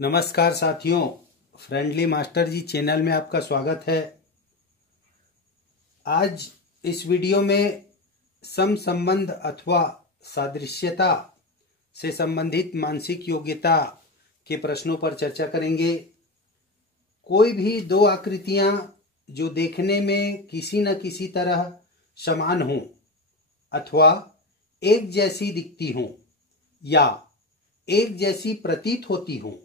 नमस्कार साथियों, friendly master जी channel में आपका स्वागत है। आज इस वीडियो में समसंबंध अथवा सादृश्यता से संबंधित मानसिक योग्यता के प्रश्नों पर चर्चा करेंगे। कोई भी दो आकृतियां जो देखने में किसी न किसी तरह समान हों अथवा एक जैसी दिखती हों या एक जैसी प्रतीत होती हों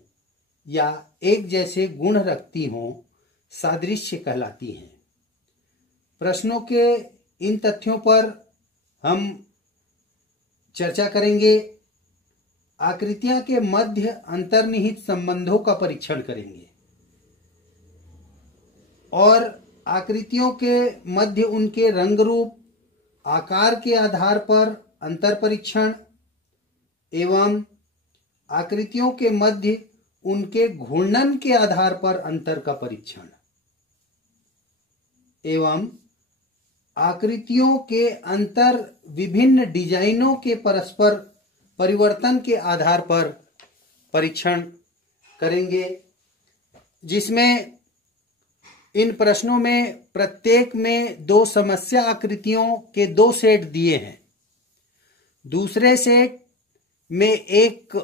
या एक जैसे गुण रखती हों, सादृश्य कहलाती हैं। प्रश्नों के इन तथ्यों पर हम चर्चा करेंगे। आकृतियां के मध्य अंतर्निहित संबंधों का परीक्षण करेंगे और आकृतियों के मध्य उनके रंग रूप, आकार के आधार पर अंतर परीक्षण एवं आकृतियों के मध्य उनके घूर्णन के आधार पर अंतर का परीक्षण एवं आकृतियों के अंतर विभिन्न डिजाइनों के परस्पर परिवर्तन के आधार पर परीक्षण करेंगे, जिसमें इन प्रश्नों में प्रत्येक में दो समस्या आकृतियों के दो सेट दिए हैं। दूसरे सेट में एक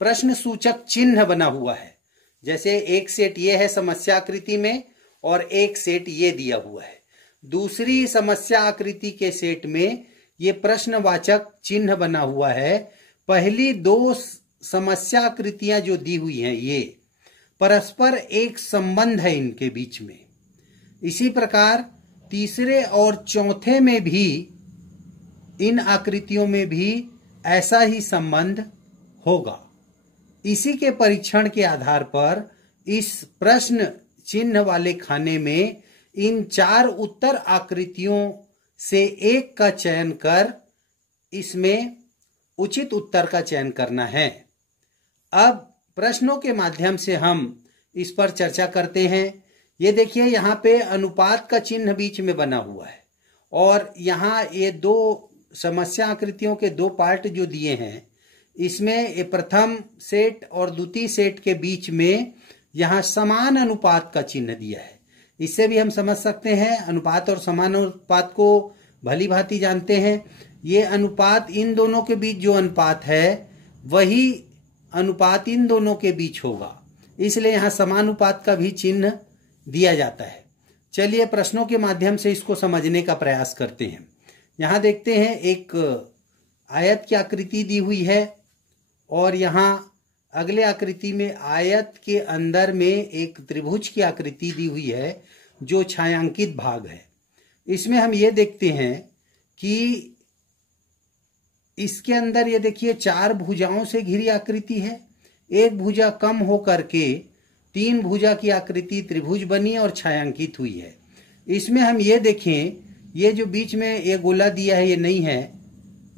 प्रश्न सूचक चिन्ह बना हुआ है। जैसे एक सेट ये है समस्या आकृति में और एक सेट ये दिया हुआ है। दूसरी समस्या आकृति के सेट में ये प्रश्नवाचक चिन्ह बना हुआ है। पहली दो समस्या आकृतियां जो दी हुई हैं ये परस्पर एक संबंध है इनके बीच में। इसी प्रकार तीसरे और चौथे में भी इन आकृतियों में भी ऐसा ही संबंध होगा। इसी के परीक्षण के आधार पर इस प्रश्न चिन्ह वाले खाने में इन चार उत्तर आकृतियों से एक का चयन कर इसमें उचित उत्तर का चयन करना है। अब प्रश्नों के माध्यम से हम इस पर चर्चा करते हैं। ये देखिए, यहाँ पे अनुपात का चिन्ह बीच में बना हुआ है और यहाँ ये दो समस्या आकृतियों के दो पार्ट जो दिए हैं, इसमें ये प्रथम सेट और द्वितीय सेट के बीच में यहाँ समान अनुपात का चिन्ह दिया है। इससे भी हम समझ सकते हैं, अनुपात और समान अनुपात को भली भांति जानते हैं। ये अनुपात इन दोनों के बीच जो अनुपात है वही अनुपात इन दोनों के बीच होगा, इसलिए यहाँ समानुपात का भी चिन्ह दिया जाता है। चलिए प्रश्नों के माध्यम से इसको समझने का प्रयास करते हैं। यहाँ देखते हैं एक आयत की आकृति दी हुई है और यहाँ अगले आकृति में आयत के अंदर में एक त्रिभुज की आकृति दी हुई है जो छायांकित भाग है। इसमें हम ये देखते हैं कि इसके अंदर ये देखिए चार भुजाओं से घिरी आकृति है। एक भुजा कम होकर के तीन भुजा की आकृति त्रिभुज बनी और छायांकित हुई है। इसमें हम ये देखें, ये जो बीच में ये गोला दिया है ये नहीं है,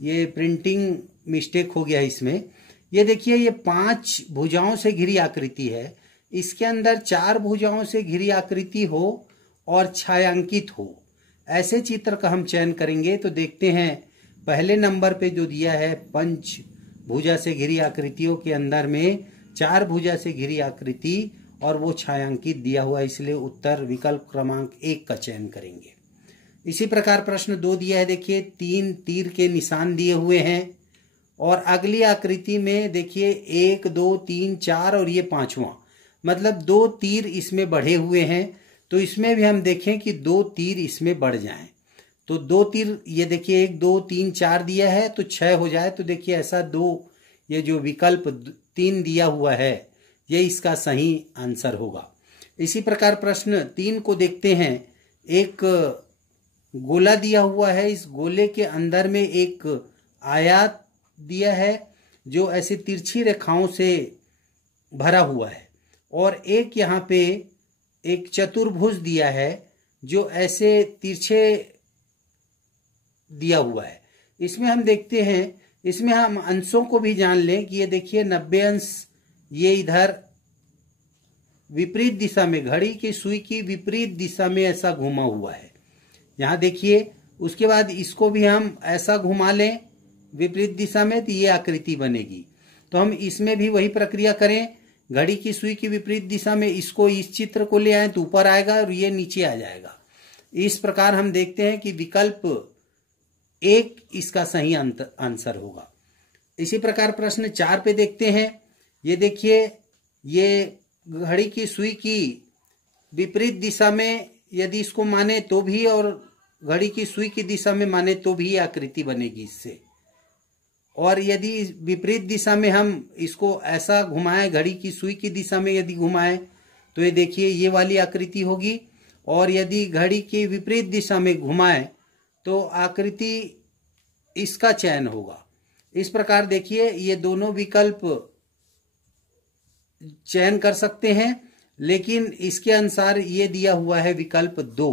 ये प्रिंटिंग मिस्टेक हो गया है इसमें। ये देखिए, ये पांच भुजाओं से घिरी आकृति है। इसके अंदर चार भुजाओं से घिरी आकृति हो और छायांकित हो, ऐसे चित्र का हम चयन करेंगे। तो देखते हैं पहले नंबर पे जो दिया है पंच भुजा से घिरी आकृतियों के अंदर में चार भुजा से घिरी आकृति और वो छायांकित दिया हुआ है, इसलिए उत्तर विकल्प क्रमांक 1 का चयन करेंगे। इसी प्रकार प्रश्न 2 दिया है। देखिए, तीन तीर के निशान दिए हुए हैं और अगली आकृति में देखिए 1 2 3 4 और ये पांचवा, मतलब दो तीर इसमें बढ़े हुए हैं। तो इसमें भी हम देखें कि दो तीर इसमें बढ़ जाएं, तो दो तीर ये देखिए 1 2 3 4 दिया है तो 6 हो जाए। तो देखिए ऐसा दो, ये जो विकल्प 3 दिया हुआ है ये इसका सही आंसर होगा। इसी प्रकार प्रश्न 3 को देखते हैं। एक गोला दिया हुआ है, इस गोले के अंदर में एक आयत दिया है जो ऐसे तिरछी रेखाओं से भरा हुआ है और एक यहाँ पे एक चतुर्भुज दिया है जो ऐसे तिरछे दिया हुआ है। इसमें हम देखते हैं, इसमें हम अंशों को भी जान लें कि ये देखिए 90 अंश ये इधर विपरीत दिशा में, घड़ी की सुई की विपरीत दिशा में ऐसा घुमा हुआ है। यहाँ देखिए, उसके बाद इसको भी हम ऐसा घुमा लें विपरीत दिशा में तो ये आकृति बनेगी। तो हम इसमें भी वही प्रक्रिया करें। घड़ी की सुई की विपरीत दिशा में इसको, इस चित्र को ले आए तो ऊपर आएगा और ये नीचे आ जाएगा। इस प्रकार हम देखते हैं कि विकल्प 1 इसका सही आंसर होगा। इसी प्रकार प्रश्न 4 पे देखते हैं। ये देखिए, ये घड़ी की सुई की विपरीत दिशा में यदि इसको माने तो भी और घड़ी की सुई की दिशा में माने तो भी आकृति बनेगी इससे। और यदि विपरीत दिशा में हम इसको ऐसा घुमाएं, घड़ी की सुई की दिशा में यदि घुमाएं तो ये देखिए ये वाली आकृति होगी। और यदि घड़ी की विपरीत दिशा में घुमाएं तो आकृति इसका चयन होगा। इस प्रकार देखिए ये दोनों विकल्प चयन कर सकते हैं, लेकिन इसके अनुसार ये दिया हुआ है विकल्प 2।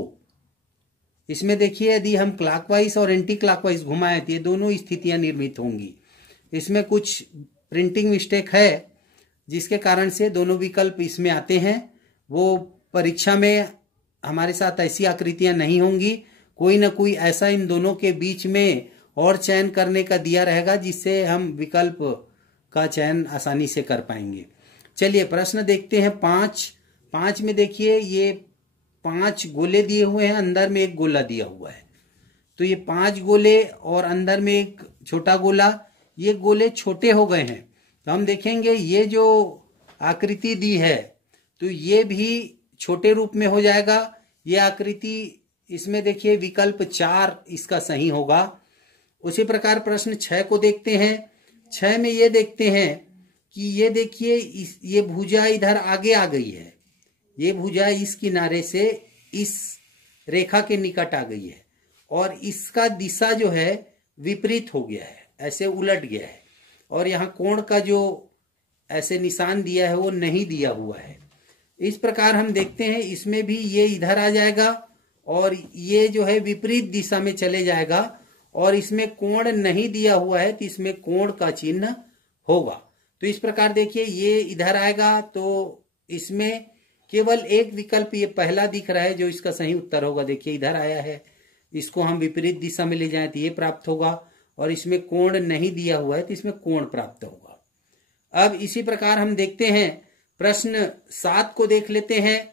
इसमें देखिए यदि हम क्लॉकवाइज और एंटी क्लॉकवाइज घुमाएं तो ये दोनों स्थितियां निर्मित होंगी। इसमें कुछ प्रिंटिंग मिस्टेक है जिसके कारण से दोनों विकल्प इसमें आते हैं। वो परीक्षा में हमारे साथ ऐसी आकृतियां नहीं होंगी, कोई ना कोई ऐसा इन दोनों के बीच में और चयन करने का दिया रहेगा जिससे हम विकल्प का चयन आसानी से कर पाएंगे। चलिए प्रश्न देखते हैं 5 में देखिए ये 5 गोले दिए हुए हैं, अंदर में एक गोला दिया हुआ है। तो ये 5 गोले और अंदर में एक छोटा गोला, ये गोले छोटे हो गए हैं। तो हम देखेंगे ये जो आकृति दी है तो ये भी छोटे रूप में हो जाएगा। ये आकृति इसमें देखिए विकल्प 4 इसका सही होगा। उसी प्रकार प्रश्न 6 को देखते हैं। 6 में ये देखते हैं कि ये देखिए ये भुजा इधर आगे आ गई है। ये भुजा इस किनारे से इस रेखा के निकट आ गई है और इसका दिशा जो है विपरीत हो गया है, ऐसे उलट गया है। और यहाँ कोण का जो ऐसे निशान दिया है वो नहीं दिया हुआ है। इस प्रकार हम देखते हैं इसमें भी ये इधर आ जाएगा और ये जो है विपरीत दिशा में चले जाएगा। और इसमें कोण नहीं दिया हुआ है तो इसमें कोण का चिन्ह होगा। तो इस प्रकार देखिए ये इधर आएगा तो इसमें केवल एक विकल्प ये पहला दिख रहा है जो इसका सही उत्तर होगा। देखिए इधर आया है, इसको हम विपरीत दिशा में ले जाएं तो ये प्राप्त होगा। और इसमें कोण नहीं दिया हुआ है तो इसमें कोण प्राप्त होगा। अब इसी प्रकार हम देखते हैं प्रश्न 7 को देख लेते हैं।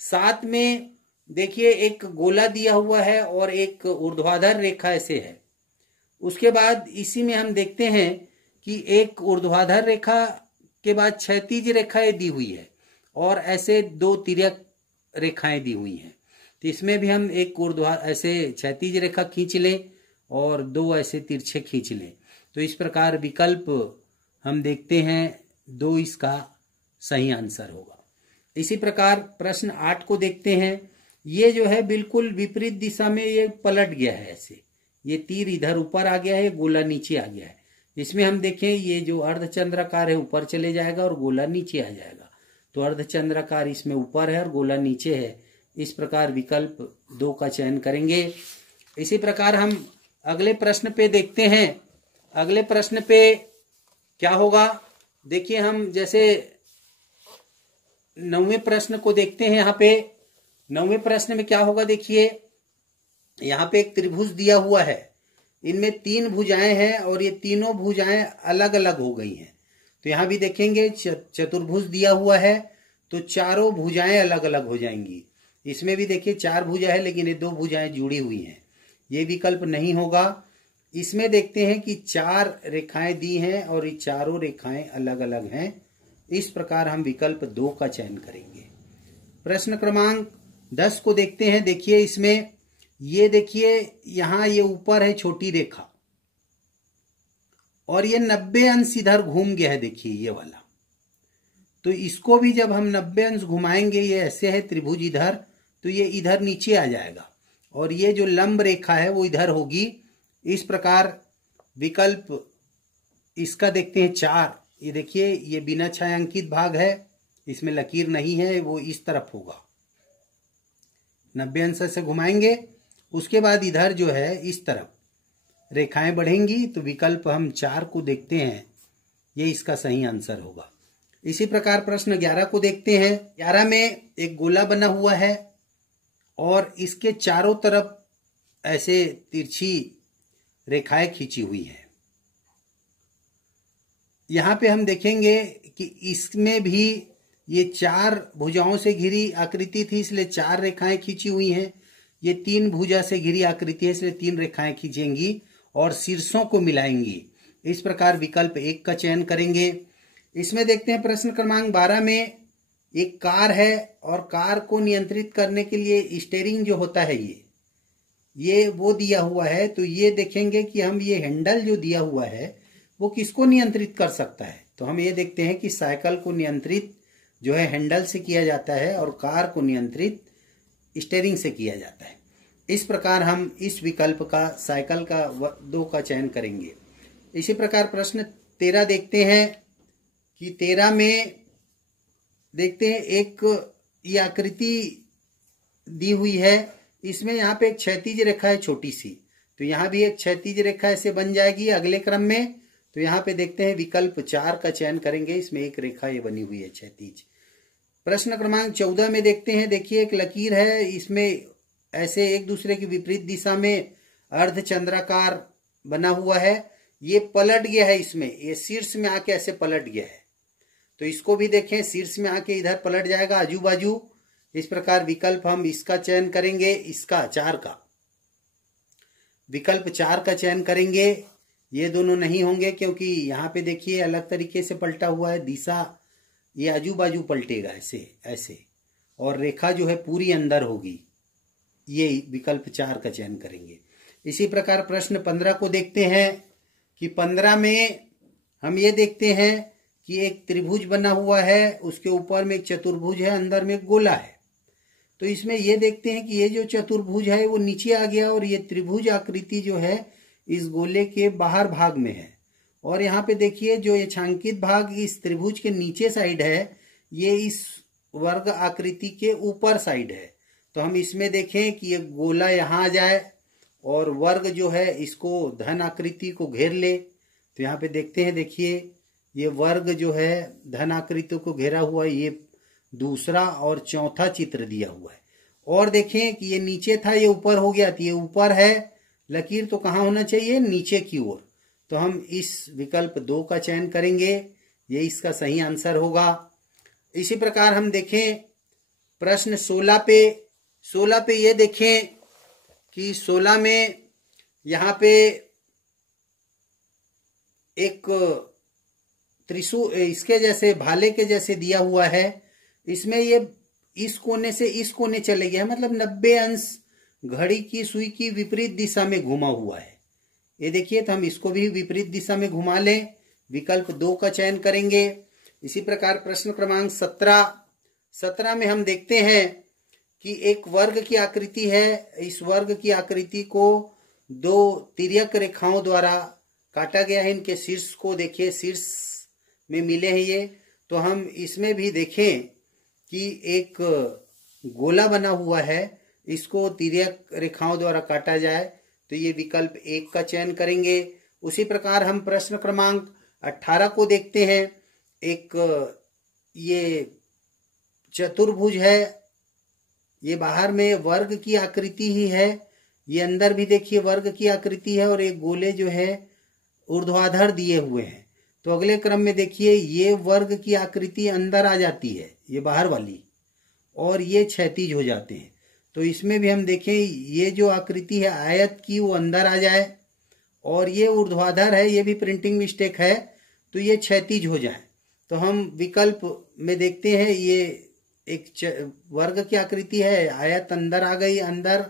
7 में देखिए एक गोला दिया हुआ है और एक ऊर्ध्वाधर रेखा ऐसे है। उसके बाद इसी में हम देखते हैं कि एक ऊर्ध्वाधर रेखा के बाद क्षैतिज रेखाएं दी हुई है और ऐसे 2 तिर्यक रेखाएं दी हुई हैं। तो इसमें भी हम एक ऐसे क्षैतिज रेखा खींच लें और 2 ऐसे तिरछे खींच लें। तो इस प्रकार विकल्प हम देखते हैं 2 इसका सही आंसर होगा। इसी प्रकार प्रश्न 8 को देखते हैं। ये जो है बिल्कुल विपरीत दिशा में ये पलट गया है, ऐसे ये तीर इधर ऊपर आ गया है, गोला नीचे आ गया है। इसमें हम देखें ये जो अर्धचंद्राकार है ऊपर चले जाएगा और गोला नीचे आ जाएगा। तो अर्धचंद्राकार इसमें ऊपर है और गोला नीचे है। इस प्रकार विकल्प 2 का चयन करेंगे। इसी प्रकार हम अगले प्रश्न पे देखते हैं। अगले प्रश्न पे क्या होगा, देखिए हम जैसे 9वें प्रश्न को देखते हैं। यहाँ पे 9वें प्रश्न में क्या होगा, देखिए यहाँ पे एक त्रिभुज दिया हुआ है। इनमें 3 भुजाएं हैं और ये तीनों भुजाएं अलग अलग हो गई हैं। तो यहाँ भी देखेंगे चतुर्भुज दिया हुआ है तो चारों भुजाएं अलग अलग हो जाएंगी। इसमें भी देखिए 4 भुजा है लेकिन ये 2 भुजाएं जुड़ी हुई हैं, ये विकल्प नहीं होगा। इसमें देखते हैं कि 4 रेखाएं दी हैं और ये चारों रेखाएं अलग अलग हैं। इस प्रकार हम विकल्प 2 का चयन करेंगे। प्रश्न क्रमांक 10 को देखते हैं। देखिए इसमें ये देखिए यहां ये ऊपर है छोटी रेखा और ये 90 अंश इधर घूम गया है, देखिए ये वाला। तो इसको भी जब हम 90 अंश घुमाएंगे, ये ऐसे है त्रिभुज इधर, तो ये इधर नीचे आ जाएगा और ये जो लंब रेखा है वो इधर होगी। इस प्रकार विकल्प इसका देखते हैं 4। ये देखिए ये बिना छायांकित भाग है, इसमें लकीर नहीं है, वो इस तरफ होगा। 90 अंश से घुमाएंगे, उसके बाद इधर जो है इस तरफ रेखाएं बढ़ेंगी। तो विकल्प हम 4 को देखते हैं, ये इसका सही आंसर होगा। इसी प्रकार प्रश्न 11 को देखते हैं। 11 में एक गोला बना हुआ है और इसके चारों तरफ ऐसे तिरछी रेखाएं खींची हुई हैं। यहाँ पे हम देखेंगे कि इसमें भी ये 4 भुजाओं से घिरी आकृति थी, इसलिए 4 रेखाएं खींची हुई हैं। ये 3 भुजा से घिरी आकृति है, इसलिए 3 रेखाएं खींचेंगी और शीर्षों को मिलाएंगी। इस प्रकार विकल्प 1 का चयन करेंगे। इसमें देखते हैं प्रश्न क्रमांक 12 में एक कार है और कार को नियंत्रित करने के लिए स्टीयरिंग जो होता है ये वो दिया हुआ है। तो ये देखेंगे कि हम ये हैंडल जो दिया हुआ है वो किसको नियंत्रित कर सकता है। तो हम ये देखते हैं कि साइकिल को नियंत्रित जो है हैंडल से किया जाता है और कार को नियंत्रित स्टीयरिंग से किया जाता है। इस प्रकार हम इस विकल्प का साइकिल का 2 का चयन करेंगे। इसी प्रकार प्रश्न 13 देखते हैं कि 13 में देखते हैं एक ये आकृति दी हुई है। इसमें यहाँ पे एक क्षैतिज रेखा है छोटी सी, तो यहाँ भी एक क्षैतिज रेखा ऐसे बन जाएगी अगले क्रम में। तो यहाँ पे देखते हैं विकल्प 4 का चयन करेंगे। इसमें एक रेखा ये बनी हुई है क्षैतिज। प्रश्न क्रमांक 14 में देखते हैं, देखिए एक लकीर है, इसमें ऐसे एक दूसरे की विपरीत दिशा में अर्धचंद्राकार बना हुआ है। ये पलट गया है, इसमें ये शीर्ष में आके ऐसे पलट गया है। तो इसको भी देखें, शीर्ष में आके इधर पलट जाएगा आजू बाजू। इस प्रकार विकल्प हम इसका चयन करेंगे, इसका 4 का विकल्प 4 का चयन करेंगे। ये दोनों नहीं होंगे क्योंकि यहाँ पे देखिए अलग तरीके से पलटा हुआ है, दिशा ये आजू बाजू पलटेगा ऐसे ऐसे, और रेखा जो है पूरी अंदर होगी। ये विकल्प 4 का चयन करेंगे। इसी प्रकार प्रश्न 15 को देखते हैं कि 15 में हम ये देखते हैं कि एक त्रिभुज बना हुआ है, उसके ऊपर में एक चतुर्भुज है, अंदर में एक गोला है। तो इसमें ये देखते हैं कि ये जो चतुर्भुज है वो नीचे आ गया और ये त्रिभुज आकृति जो है इस गोले के बाहर भाग में है। और यहाँ पे देखिए जो ये छांकित भाग इस त्रिभुज के नीचे साइड है, ये इस वर्ग आकृति के ऊपर साइड है। तो हम इसमें देखें कि ये गोला यहाँ आ जाए और वर्ग जो है इसको धन आकृति को घेर ले। तो यहाँ पे देखते हैं, देखिए ये वर्ग जो है धन आकृति को घेरा हुआ है, ये दूसरा और चौथा चित्र दिया हुआ है। और देखें कि ये नीचे था, ये ऊपर हो गया, तो ये ऊपर है, लकीर तो कहाँ होना चाहिए, नीचे की ओर। तो हम इस विकल्प 2 का चयन करेंगे, ये इसका सही आंसर होगा। इसी प्रकार हम देखें प्रश्न 16 पे ये देखें कि 16 में यहाँ पे एक त्रिशूल इसके जैसे भाले के जैसे दिया हुआ है। इसमें ये इस कोने से इस कोने चले गया, मतलब 90 अंश घड़ी की सुई की विपरीत दिशा में घुमा हुआ है। ये देखिए, तो हम इसको भी विपरीत दिशा में घुमा लें, विकल्प 2 का चयन करेंगे। इसी प्रकार प्रश्न क्रमांक 17 में हम देखते हैं कि एक वर्ग की आकृति है। इस वर्ग की आकृति को 2 तिर्यक रेखाओं द्वारा काटा गया है। इनके शीर्ष को देखिए, शीर्ष में मिले हैं ये। तो हम इसमें भी देखें कि एक गोला बना हुआ है, इसको तिर्यक रेखाओं द्वारा काटा जाए, तो ये विकल्प 1 का चयन करेंगे। उसी प्रकार हम प्रश्न क्रमांक 18 को देखते हैं। एक ये चतुर्भुज है, ये बाहर में वर्ग की आकृति ही है, ये अंदर भी देखिए वर्ग की आकृति है और एक गोले जो है ऊर्ध्वाधर दिए हुए हैं। तो अगले क्रम में देखिए ये वर्ग की आकृति अंदर आ जाती है, ये बाहर वाली, और ये क्षैतिज हो जाते हैं। तो इसमें भी हम देखें ये जो आकृति है आयत की वो अंदर आ जाए, और ये ऊर्ध्वाधर है, ये भी प्रिंटिंग मिस्टेक है, तो ये क्षैतिज हो जाए। तो हम विकल्प में देखते हैं ये एक वर्ग की आकृति है, आयत अंदर आ गई अंदर,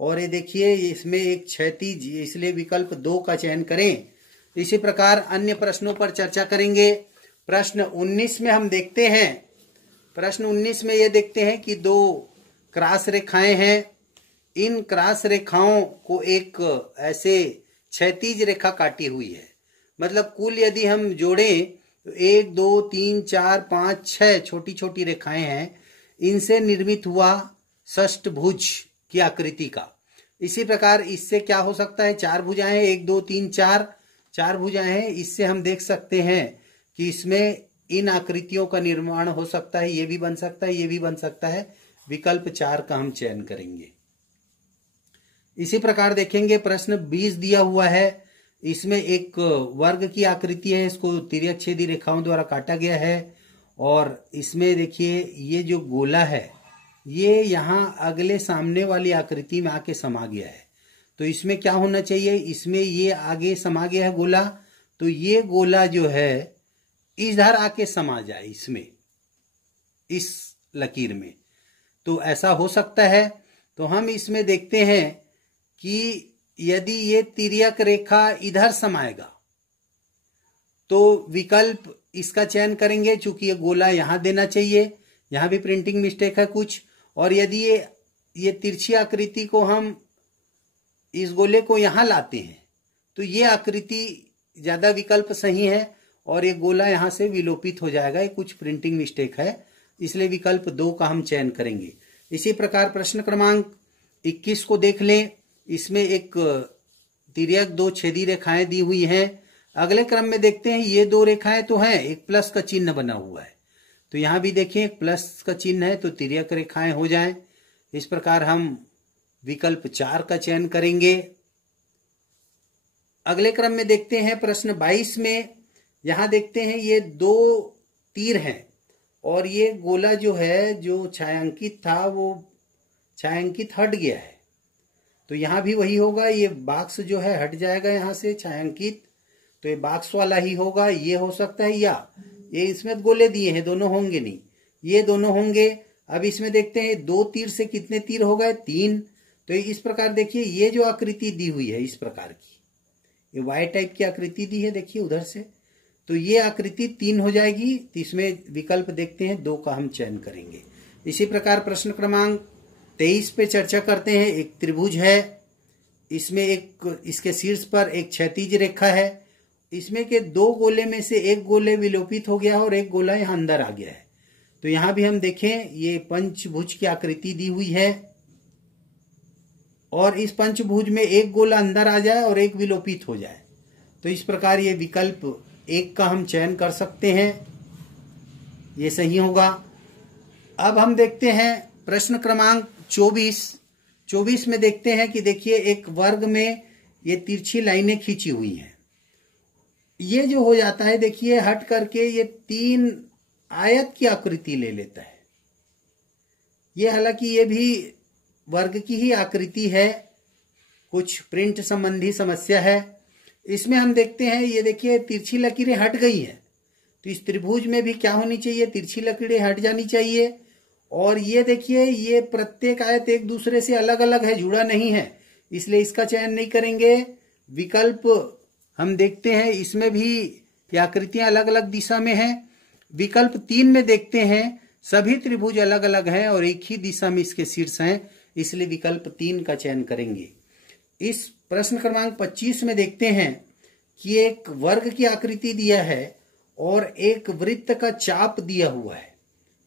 और ये देखिए इसमें एक क्षैतिज, इसलिए विकल्प 2 का चयन करें। इसी प्रकार अन्य प्रश्नों पर चर्चा करेंगे। प्रश्न 19 में हम देखते हैं, प्रश्न 19 में ये देखते हैं कि 2 क्रॉस रेखाएं हैं। इन क्रॉस रेखाओं को एक ऐसे क्षैतिज रेखा काटी हुई है। मतलब कुल यदि हम जोड़ें तो 1 2 3 4 5 6 छोटी छोटी रेखाएं हैं। इनसे निर्मित हुआ षष्ठभुज की आकृति का। इसी प्रकार इससे क्या हो सकता है, 4 भुजाएं हैं, 1 2 3 4 भुजाएं हैं। इससे हम देख सकते हैं कि इसमें इन आकृतियों का निर्माण हो सकता है, ये भी बन सकता है, ये भी बन सकता है। विकल्प 4 का हम चयन करेंगे। इसी प्रकार देखेंगे प्रश्न 20 दिया हुआ है। इसमें एक वर्ग की आकृति है, इसको तिर्यक छेदी रेखाओं द्वारा काटा गया है। और इसमें देखिए ये जो गोला है ये यहाँ अगले सामने वाली आकृति में आके समा गया है। तो इसमें क्या होना चाहिए, इसमें ये आगे समा गया है गोला, तो ये गोला जो है इधर आके समा जाए इसमें, इस लकीर में। तो ऐसा हो सकता है। तो हम इसमें देखते हैं कि यदि ये तिर्यक रेखा इधर समाएगा तो विकल्प इसका चयन करेंगे, चूंकि ये गोला यहां देना चाहिए, यहां भी प्रिंटिंग मिस्टेक है कुछ। और यदि ये तिरछी आकृति को हम इस गोले को यहां लाते हैं तो ये आकृति ज्यादा विकल्प सही है और ये गोला यहां से विलोपित हो जाएगा। ये कुछ प्रिंटिंग मिस्टेक है, इसलिए विकल्प 2 का हम चयन करेंगे। इसी प्रकार प्रश्न क्रमांक 21 को देख लें। इसमें एक तिर्यक 2 छेदी रेखाएं दी हुई हैं। अगले क्रम में देखते हैं, ये 2 रेखाएं तो हैं, एक प्लस का चिन्ह बना हुआ है, तो यहां भी देखिए एक प्लस का चिन्ह है, तो तिर्यक रेखाएं हो जाएं। इस प्रकार हम विकल्प 4 का चयन करेंगे। अगले क्रम में देखते हैं प्रश्न 22 में। यहां देखते हैं ये 2 तीर हैं और ये गोला जो है जो छायांकित था वो छायांकित हट गया है, तो यहां भी वही होगा। ये बॉक्स जो है हट जाएगा यहां से छायांकित, तो ये बॉक्स वाला ही होगा। ये हो सकता है, या ये इसमें गोले दिए हैं, दोनों होंगे नहीं, ये दोनों होंगे। अब इसमें देखते हैं 2 तीर से कितने तीर हो गए, 3। तो इस प्रकार देखिए ये जो आकृति दी हुई है इस प्रकार की, ये वाई टाइप की आकृति दी है देखिए उधर से, तो ये आकृति 3 हो जाएगी। तो इसमें विकल्प देखते हैं 2 का हम चयन करेंगे। इसी प्रकार प्रश्न क्रमांक 23 पे चर्चा करते हैं। एक त्रिभुज है, इसमें एक इसके शीर्ष पर एक क्षैतिज रेखा है। इसमें के 2 गोले में से एक गोले विलोपित हो गया और एक गोला यहाँ अंदर आ गया है। तो यहां भी हम देखें ये पंचभुज की आकृति दी हुई है और इस पंचभुज में एक गोला अंदर आ जाए और एक विलोपित हो जाए, तो इस प्रकार ये विकल्प 1 का हम चयन कर सकते हैं, ये सही होगा। अब हम देखते हैं प्रश्न क्रमांक 24 में देखते हैं कि देखिए एक वर्ग में ये तिरछी लाइनें खींची हुई हैं। ये जो हो जाता है देखिए हट करके ये 3 आयत की आकृति ले लेता है। ये हालांकि ये भी वर्ग की ही आकृति है, कुछ प्रिंट संबंधी समस्या है। इसमें हम देखते हैं ये देखिए तिरछी लकीरें हट गई हैं, तो इस त्रिभुज में भी क्या होनी चाहिए, तिरछी लकीरें हट जानी चाहिए। और ये देखिए ये प्रत्येक आयत एक दूसरे से अलग अलग है, जुड़ा नहीं है, इसलिए इसका चयन नहीं करेंगे। विकल्प हम देखते हैं इसमें भी ये आकृतियां अलग अलग दिशा में हैं। विकल्प 3 में देखते हैं सभी त्रिभुज अलग अलग हैं और एक ही दिशा में इसके शीर्ष हैं, इसलिए विकल्प 3 का चयन करेंगे। इस प्रश्न क्रमांक 25 में देखते हैं कि एक वर्ग की आकृति दिया है और एक वृत्त का चाप दिया हुआ है।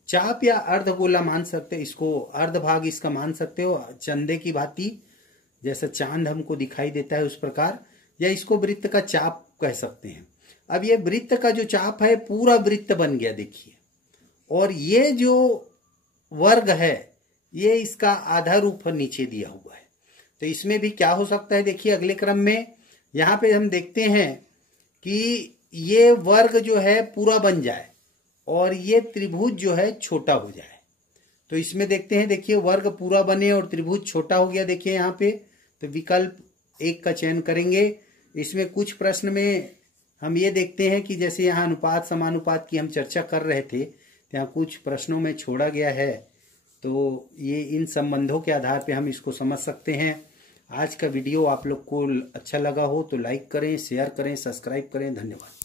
चाप या अर्धगोला मान सकते, इसको अर्धभाग इसका मान सकते हो, चंदे की भांति, जैसा चांद हमको दिखाई देता है उस प्रकार, या इसको वृत्त का चाप कह सकते हैं। अब ये वृत्त का जो चाप है पूरा वृत्त बन गया देखिए, और ये जो वर्ग है ये इसका आधा रूप नीचे दिया हुआ है। तो इसमें भी क्या हो सकता है देखिए अगले क्रम में, यहाँ पे हम देखते हैं कि ये वर्ग जो है पूरा बन जाए और ये त्रिभुज जो है छोटा हो जाए। तो इसमें देखते हैं देखिए वर्ग पूरा बने और त्रिभुज छोटा हो गया देखिए यहाँ पे, तो विकल्प 1 का चयन करेंगे। इसमें कुछ प्रश्न में हम ये देखते हैं कि जैसे यहाँ अनुपात समानुपात की हम चर्चा कर रहे थे, यहाँ कुछ प्रश्नों में छोड़ा गया है, तो ये इन संबंधों के आधार पे हम इसको समझ सकते हैं। आज का वीडियो आप लोग को अच्छा लगा हो तो लाइक करें, शेयर करें, सब्सक्राइब करें। धन्यवाद।